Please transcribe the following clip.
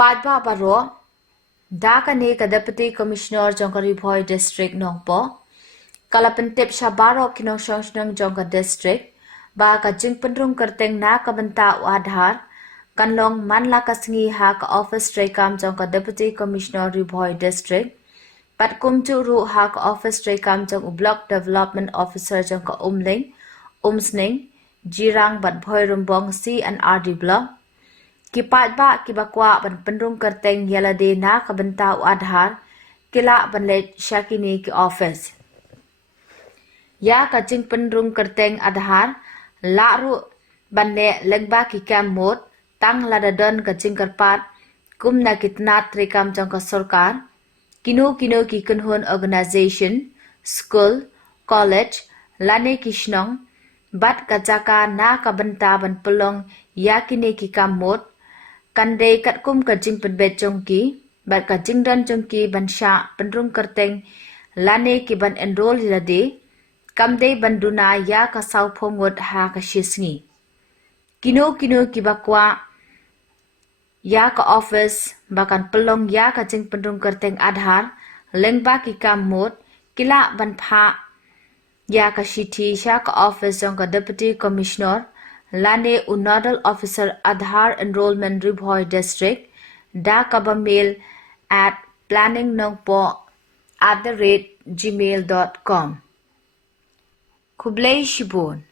Padba Baro, Dakane ka Deputy Commissioner Jongkari Boy District Nongpo, Kalapentip Shabaro Kinong Jongka District, Ba ka Jingpendrung Kerteng na kabenta Wadhar, Kanlong Manla Kasingi ha ka Office Trekam Jongka Deputy Commissioner Boy District, Pat Kumtu Ru ha ka Office Trekam Jong Block Development Officer Jongka Umsning, Jirang Bat Boy Rumbong CNRD Block, Kipat ba kibakwa ban pendrung kerteng yala de na kabenta Wadhar, kila ban let Shakini ki office. Ya kacing pendrung kerteng Adhar, laru ban le legba ki kam mot, tang ladadon kacing kerpat, kum na kitnat rekam jangka sorkar, kino ki kunhun organization, school, college, lane kishnong, bat kacaka na kabenta ban pelong yakini ki kam mot, Kandai kat kum kajing penbet jongki, bat kajing dan jongki ban syak pendrung kerteng, lane ki ban enroll hilade, kamdai ban duna ya kasau pomot ha kashisngi. Kino ki bakwa ya ka office, bakan pelong ya kajing pendrung kerteng Adhar, lengba ki kamot, kila ban pa ya kashiti sya ka office jongka Deputy Commissioner, Lane Nodal Officer Adhar Enrollment Ribhoy District, da kabamail at planningnongpo@gmail.com. Kublai Shibun.